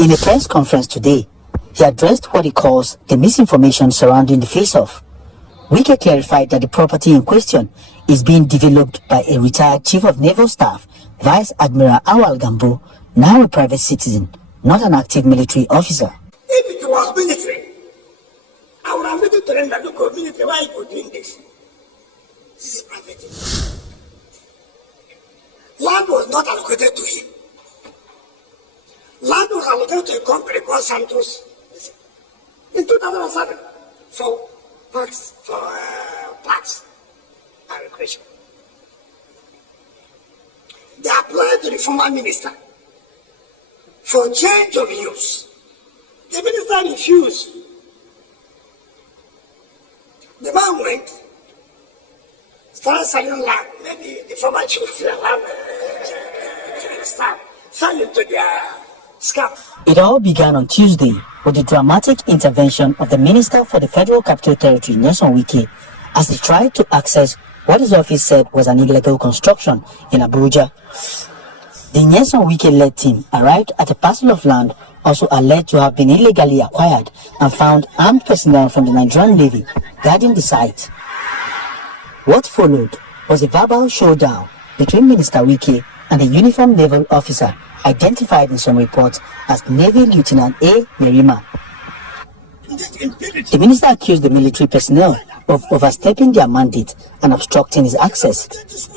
In a press conference today, he addressed what he calls the misinformation surrounding the face-off. Wike clarified that the property in question is being developed by a retired Chief of Naval Staff, Vice Admiral Awal Gambo, now a private citizen, not an active military officer. If it was military, I would have written to them that look, military, why are you doing this? This is private. Land was not allocated to him. Land was allocated to a company called Santos in 2007 for parks and recreation. They applied to the former minister for change of use. The minister refused. The man went, started selling land. Maybe the former chief of land fell into their scam. It all began on Tuesday with the dramatic intervention of the Minister for the Federal Capital Territory, Nyesom Wike, as he tried to access what his office said was an illegal construction in Abuja. The Nyesom Wike-led team arrived at a parcel of land also alleged to have been illegally acquired and found armed personnel from the Nigerian Navy guarding the site. What followed was a verbal showdown between Minister Wike and a uniformed naval officer identified in some reports as Navy Lieutenant A. Merima. The minister accused the military personnel of overstepping their mandate and obstructing his access.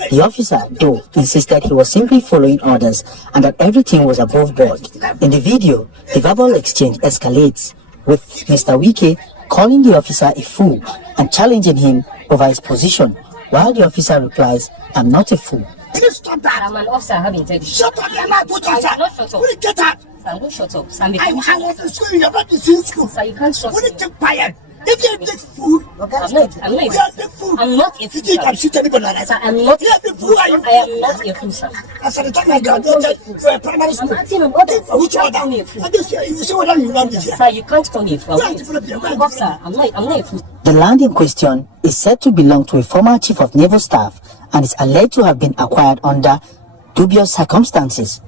The officer, though, insisted he was simply following orders and that everything was above board. In the video, the verbal exchange escalates, with Mr. Wike calling the officer a fool and challenging him over his position, while the officer replies, "I'm not a fool." Please stop that. I'm an officer, I have integrity. Shut up, you're not good officer. I will not shut up. Will you get out? Sir, don't shut up. Sir, I was in school, you're not in school. Sir, you can't shut Will you up. keep quiet? If you're a big fool, I'm not a fool. I'm not a you fool. think I'm shooting anybody like that? Sir, I'm not You're a big fool, are you? I am not a fool, sir. As I told my graduated for a primary school. I'm asking him, what For which order? call me a fool? I just say, you see whether you love me here. Sir, you can't call me a fool. Where are you from here? Where are you Officer, I'm not a fool. The land in question is said to belong to a former Chief of Naval Staff and is alleged to have been acquired under dubious circumstances.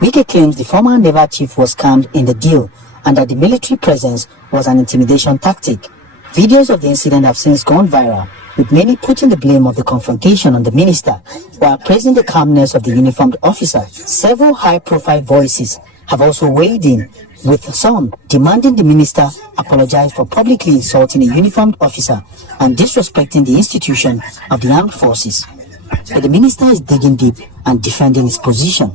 Wike claims the former naval chief was scammed in the deal and that the military presence was an intimidation tactic. Videos of the incident have since gone viral, with many putting the blame of the confrontation on the minister while praising the calmness of the uniformed officer. Several high-profile voices have also weighed in, with some demanding the minister apologize for publicly insulting a uniformed officer and disrespecting the institution of the armed forces. But the minister is digging deep and defending his position.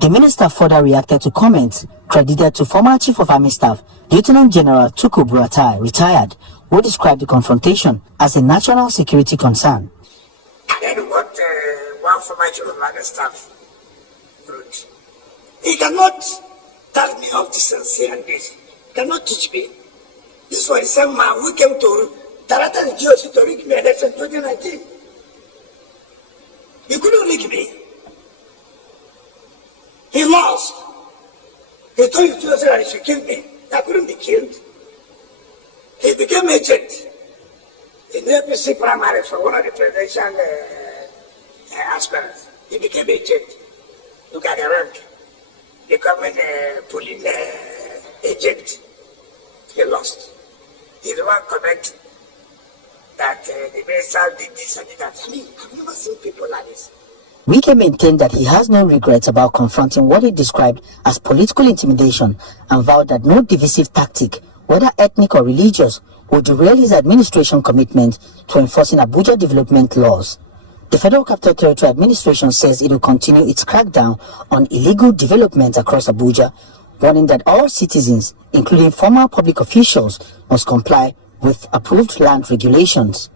The minister further reacted to comments credited to former Chief of Army Staff, Lieutenant General Tuku Buratai, retired, who described the confrontation as a national security concern. I don't know what one former Chief of Army Staff wrote. He cannot tell me of decency and this. He cannot teach me. This was the same man who came to direct the GOC to rig me election in 2019. He couldn't rig me. He lost. He told the GOC that he should kill me. I couldn't be killed. He became agent in the APC primary for one of the presidential aspirants. He became agent. Look at the rank. Becoming a polling agent. He lost. He's the one correct that the minister did this and that. I mean, I've never seen people like this. Wike maintained that he has no regrets about confronting what he described as political intimidation and vowed that no divisive tactic, whether ethnic or religious, would derail his administration commitment to enforcing Abuja development laws. The Federal Capital Territory Administration says it will continue its crackdown on illegal development across Abuja, warning that all citizens, including former public officials, must comply with approved land regulations.